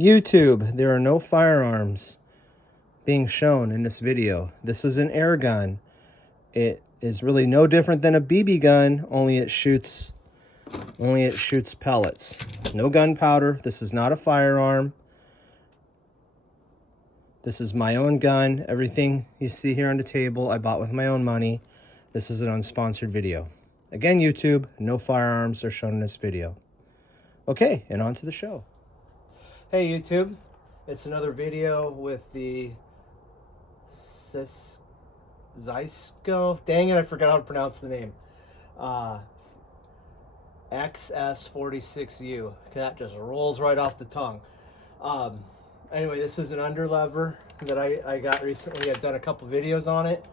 YouTube, there are no firearms being shown in this video. This is an air gun. It is really no different than a BB gun, only it shoots pellets. No gunpowder. This is not a firearm. This is my own gun. Everything you see here on the table I bought with my own money. This is an unsponsored video. Again, YouTube, no firearms are shown in this video. Okay, and on to the show. Hey YouTube, it's another video with the Xisico. Dang it, I forgot how to pronounce the name. XS46U. That just rolls right off the tongue. Anyway, this is an underlever that I got recently. I've done a couple videos on it,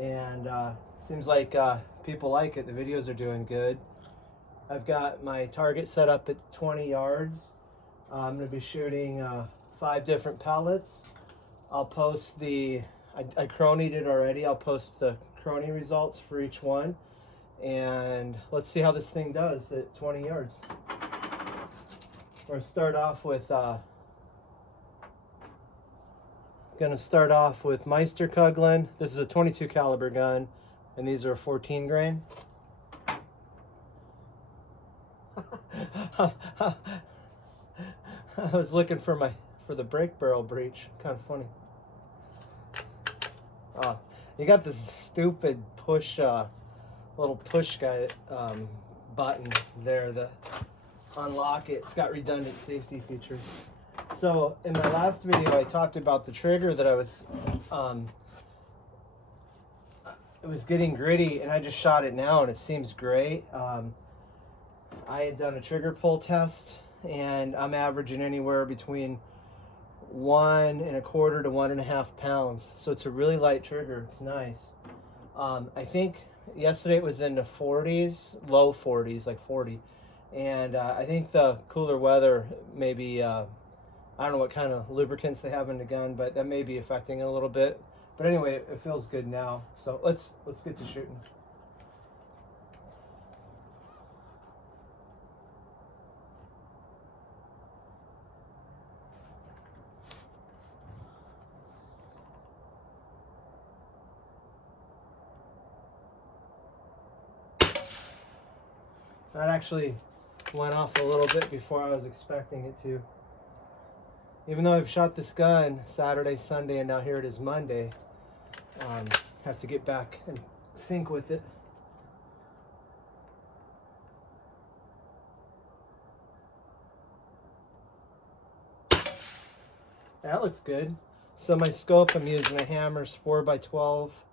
and seems like people like it. The videos are doing good. I've got my target set up at 20 yards. I'm going to be shooting 5 different pellets. I'll post I Chrony'd it already. I'll post the Chrony results for each one. And let's see how this thing does at 20 yards. We're going to start off with Meisterkugeln. This is a 22 caliber gun, and these are 14 grain. I was looking for the brake barrel breech. Kind of funny. You got this stupid push, little push guy button there to unlock it. It's got redundant safety features. So in my last video, I talked about the trigger that it was getting gritty, and I just shot it now, and it seems great. I had done a trigger pull test, and I'm averaging anywhere between 1 1/4 to 1.5 pounds. So it's a really light trigger. It's nice. I think yesterday it was in the 40s, low 40s, like 40. And I think the cooler weather maybe, I don't know what kind of lubricants they have in the gun, but that may be affecting it a little bit. But anyway, it feels good now. So let's get to shooting. That actually went off a little bit before I was expecting it to. Even though I've shot this gun Saturday, Sunday, and now here it is Monday, have to get back and sync with it. That looks good. So my scope, I'm using a Hammer's 4x12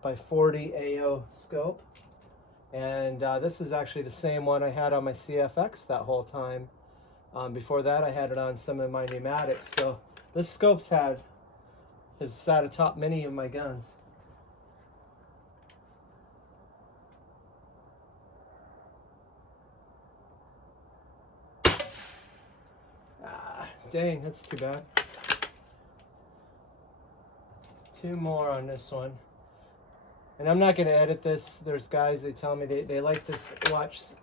by 40 AO scope. And this is actually the same one I had on my CFX that whole time. Before that, I had it on some of my pneumatics. So this scope's has sat atop many of my guns. Dang, that's too bad. 2 more on this one. And I'm not going to edit this. There's guys, they tell me they like to watch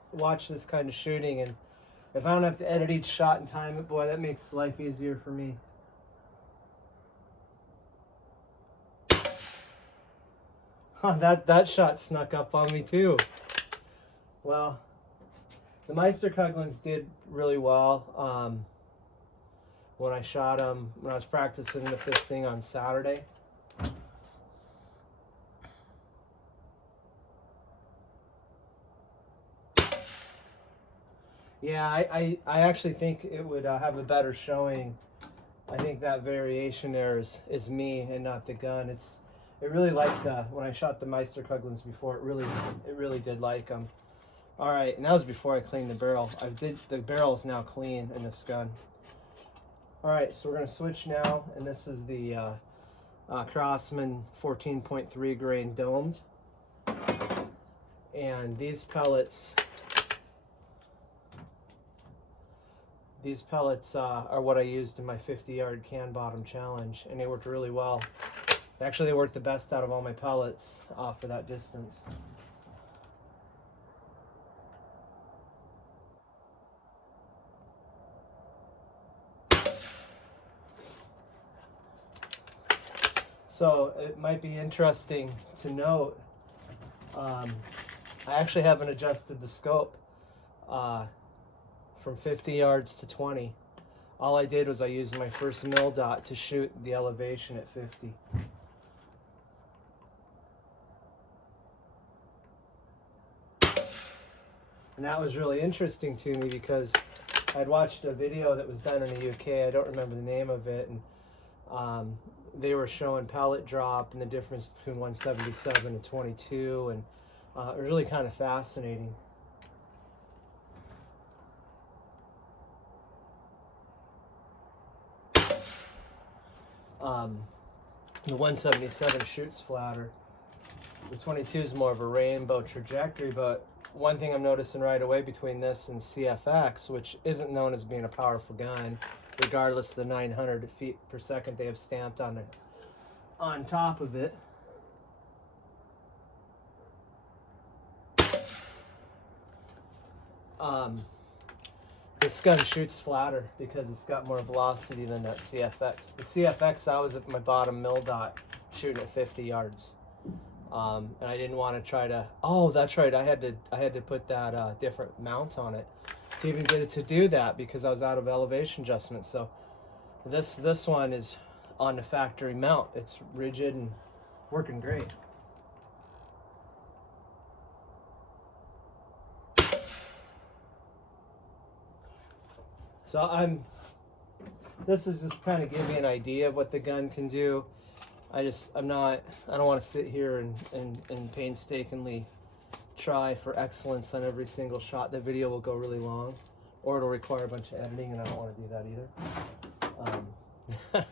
this kind of shooting, and if I don't have to edit each shot and time it, boy, that makes life easier for me. Huh, that shot snuck up on me too. Well, the Meisterkugelns did really well when I shot them, when I was practicing with this thing on Saturday. Yeah, I actually think it would have a better showing. I think that variation there is me and not the gun. It really liked when I shot the Meisterkugelns before. It really did like them. All right, and that was before I cleaned the barrel. The barrel is now clean in this gun. All right, so we're gonna switch now, and this is the Crosman 14.3 grain domed, and these pellets. These pellets are what I used in my 50-yard can bottom challenge, and they worked really well. Actually, they worked the best out of all my pellets for that distance. So it might be interesting to note, I actually haven't adjusted the scope from 50 yards to 20. All I did was I used my first mil dot to shoot the elevation at 50. And that was really interesting to me because I'd watched a video that was done in the UK. I don't remember the name of it. And they were showing pellet drop and the difference between 177 and 22. And it was really kind of fascinating. The 177 shoots flatter. The 22 is more of a rainbow trajectory, but one thing I'm noticing right away between this and CFX, which isn't known as being a powerful gun, regardless of the 900 feet per second they have stamped on top of it. This gun shoots flatter because it's got more velocity than that CFX. The CFX, I was at my bottom mil dot shooting at 50 yards. And I didn't want to try to, oh, that's right, I had to put that different mount on it to even get it to do that because I was out of elevation adjustment. So this one is on the factory mount. It's rigid and working great. So this is just kind of give you an idea of what the gun can do. I don't want to sit here and painstakingly try for excellence on every single shot. The video will go really long, or it'll require a bunch of editing, and I don't want to do that either.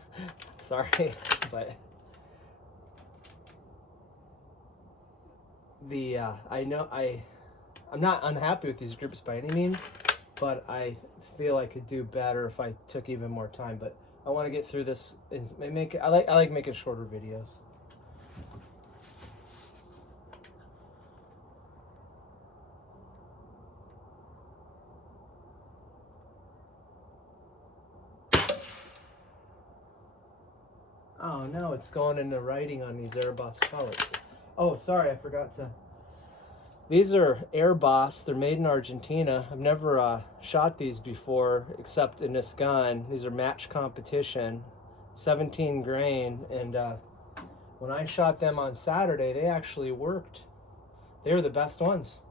Sorry, but I'm not unhappy with these groups by any means, but I feel I could do better if I took even more time. But I want to get through this and I like making shorter videos. Oh no, it's going into writing on these Airboss pellets. Oh, sorry, I forgot to. These are Airboss. They're made in Argentina. I've never shot these before, except in this gun. These are match competition, 17 grain. And when I shot them on Saturday, they actually worked. They were the best ones.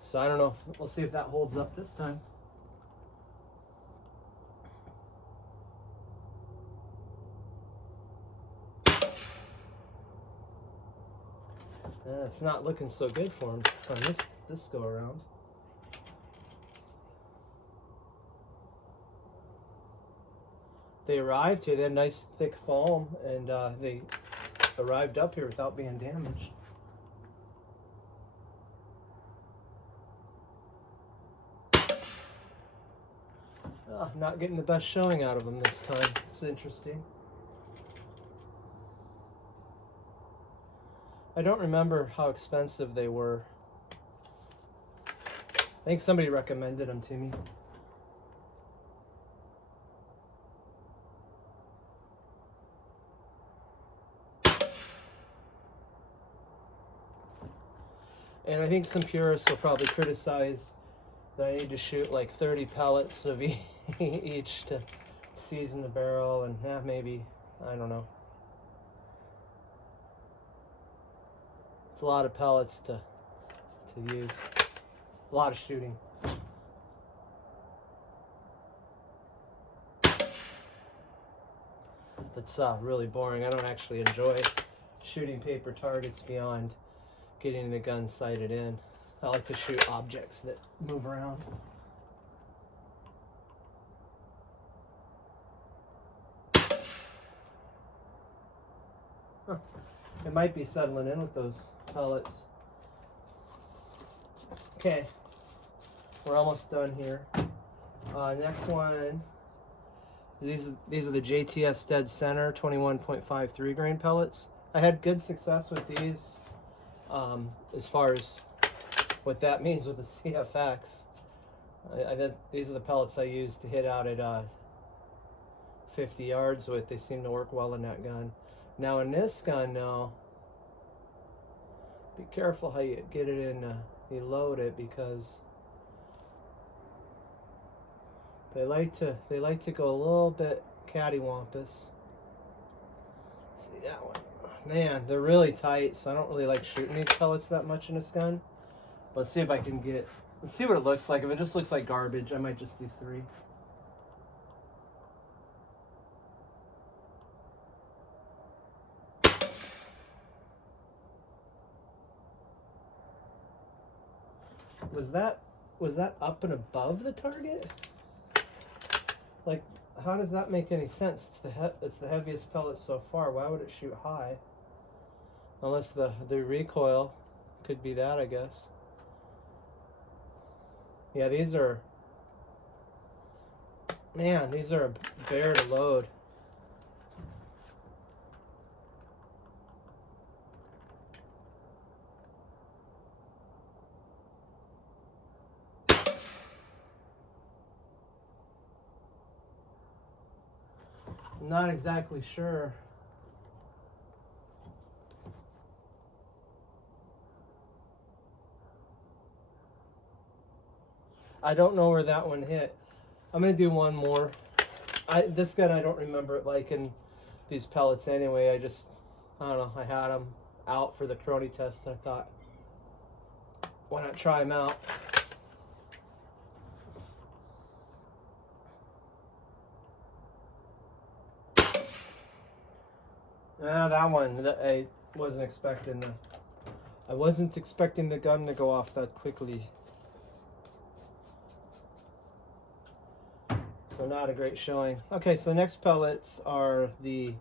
So I don't know. We'll see if that holds up this time. It's not looking so good for him on this go around. They arrived here, they had nice thick foam, and they arrived up here without being damaged. Not getting the best showing out of them this time. It's interesting. I don't remember how expensive they were. I think somebody recommended them to me. And I think some purists will probably criticize that I need to shoot like 30 pellets of each to season the barrel, and maybe, I don't know. It's a lot of pellets to use. A lot of shooting. That's really boring. I don't actually enjoy shooting paper targets beyond getting the gun sighted in. I like to shoot objects that move around. Huh. It might be settling in with those pellets. Okay, we're almost done here. Next one, these are the JTS Dead Center 21.53 grain pellets. I had good success with these as far as what that means with the CFX. These are the pellets I use to hit out at 50 yards with. They seem to work well in that gun. Now in this gun, no. Be careful how you get it in, you load it, because they like to go a little bit cattywampus. See that one? Man, they're really tight, so I don't really like shooting these pellets that much in this gun. Let's see if I can get. Let's see what it looks like. If it just looks like garbage, I might just do 3. Was that up and above the target? Like, how does that make any sense? It's the heaviest pellet so far. Why would it shoot high? Unless the recoil could be that, I guess. Yeah, these are, man, these are a bear to load. I'm not exactly sure. I don't know where that one hit. I'm gonna do one more. This gun, I don't remember it liking these pellets anyway. I don't know, I had them out for the Chrony test and I thought, why not try them out? That one, I wasn't expecting the gun to go off that quickly. So not a great showing. Okay, so next pellets are the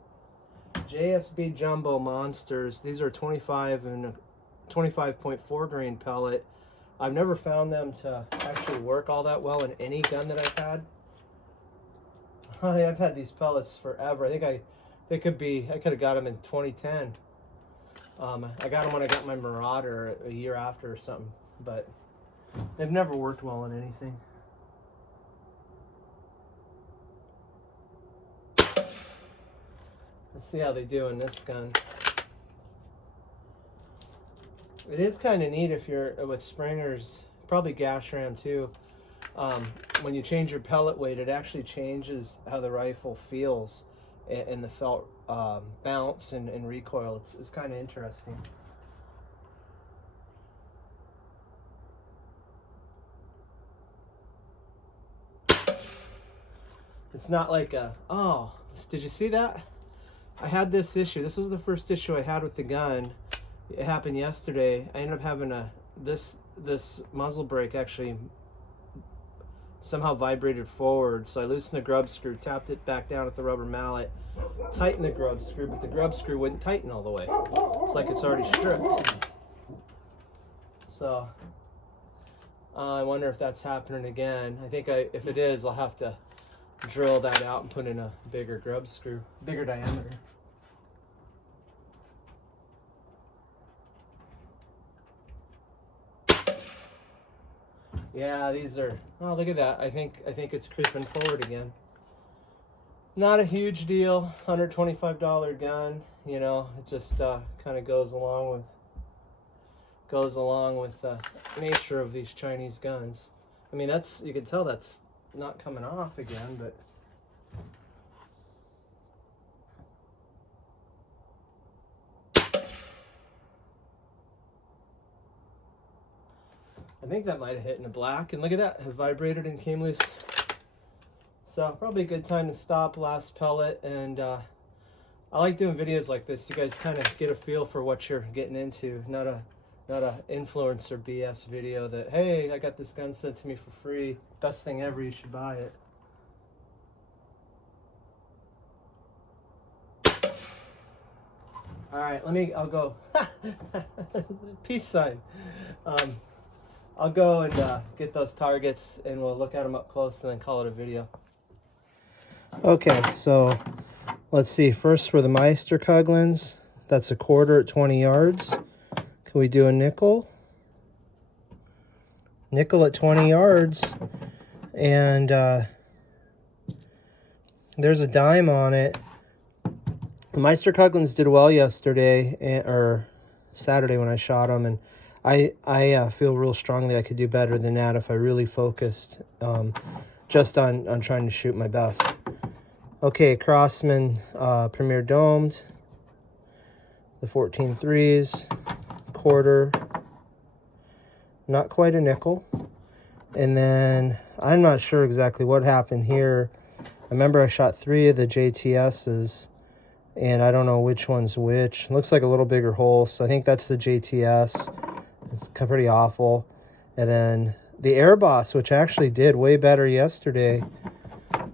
JSB Jumbo Monsters. These are 25 and a 25.4 grain pellet. I've never found them to actually work all that well in any gun that I've had. I've had these pellets forever. I could have got them in 2010. I got them when I got my Marauder a year after or something, but they've never worked well in anything. Let's see how they do in this gun. It is kind of neat if you're with Springers, probably gas ram too. When you change your pellet weight, it actually changes how the rifle feels and the felt bounce and recoil. It's kind of interesting. It's not like oh, did you see that? I had this issue. This was the first issue I had with the gun. It happened yesterday. I ended up having this muzzle brake actually somehow vibrated forward. So I loosened the grub screw, tapped it back down with the rubber mallet, tightened the grub screw, but the grub screw wouldn't tighten all the way. It's like it's already stripped. So I wonder if that's happening again. I think if it is, I'll have to drill that out and put in a bigger grub screw, bigger diameter. Yeah, these are, oh, look at that. I think it's creeping forward again. Not a huge deal, $125 gun, you know, it just kind of goes along with the nature of these Chinese guns. I mean, you can tell that's not coming off again, but I think that might have hit in the black, and look at that, it vibrated and came loose. So probably a good time to stop. Last pellet. And I like doing videos like this. You guys kind of get a feel for what you're getting into. Not a influencer BS video that, hey, I got this gun sent to me for free, best thing ever, you should buy it. All right, I'll go. Peace sign. I'll go and get those targets and we'll look at them up close and then call it a video. Okay, so let's see. First for the Meister Coglins, that's a quarter at 20 yards. Can we do a nickel? Nickel at 20 yards. And there's a dime on it. The Meister Coughlin's did well yesterday, or Saturday when I shot them, and I feel real strongly I could do better than that if I really focused just on trying to shoot my best. Okay, Crossman Premier Domed, the 14.3s, quarter, not quite a nickel. And then I'm not sure exactly what happened here. I remember I shot 3 of the JTSs, and I don't know which one's which. It looks like a little bigger hole, so I think that's the JTS. It's pretty awful. And then the Airboss, which actually did way better yesterday,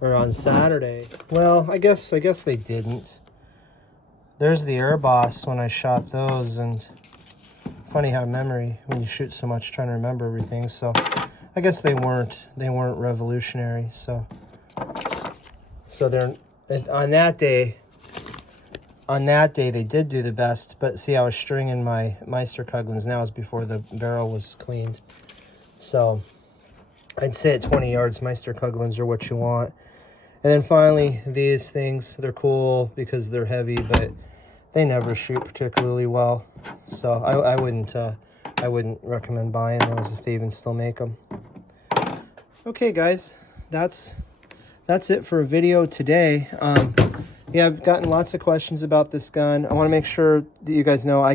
or on Saturday. Well, I guess they didn't. There's the Airboss when I shot those, and funny how memory, when you shoot so much, trying to remember everything. So I guess they weren't revolutionary. So they're on that day they did do the best. But see, I was stringing my Meister Coughlin's. Now is before the barrel was cleaned. So I'd say at 20 yards, Meister Coughlin's are what you want. And then finally, these things, they're cool because they're heavy, but they never shoot particularly well. So I wouldn't recommend buying those if they even still make them. Okay, guys, that's it for a video today. Yeah, I've gotten lots of questions about this gun. I want to make sure that you guys know I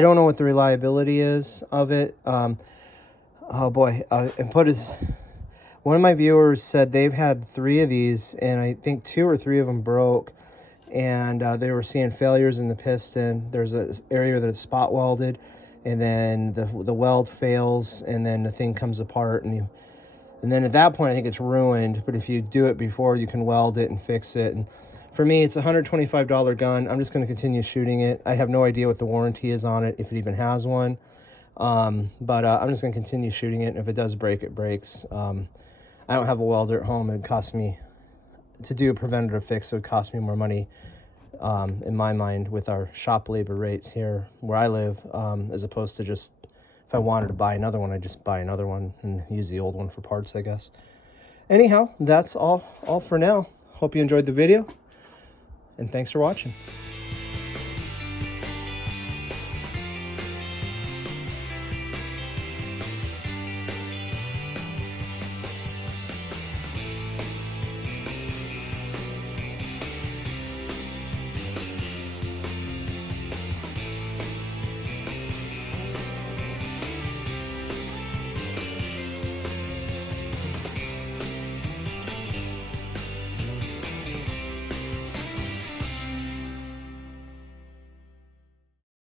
don't know what the reliability is of it. Oh boy, one of my viewers said they've had 3 of these, and I think 2 or 3 of them broke, and they were seeing failures in the piston. There's an area that's spot welded, and then the weld fails, and then the thing comes apart, and then at that point I think it's ruined. But if you do it before, you can weld it and fix it. And for me, it's a $125 gun. I'm just going to continue shooting it. I have no idea what the warranty is on it, if it even has one. But I'm just going to continue shooting it, and if it does break, it breaks. I don't have a welder at home. It would cost me, to do a preventative fix, it would cost me more money, in my mind, with our shop labor rates here where I live, as opposed to just, if I wanted to buy another one, I'd just buy another one and use the old one for parts, I guess. Anyhow, that's all for now. Hope you enjoyed the video, and thanks for watching.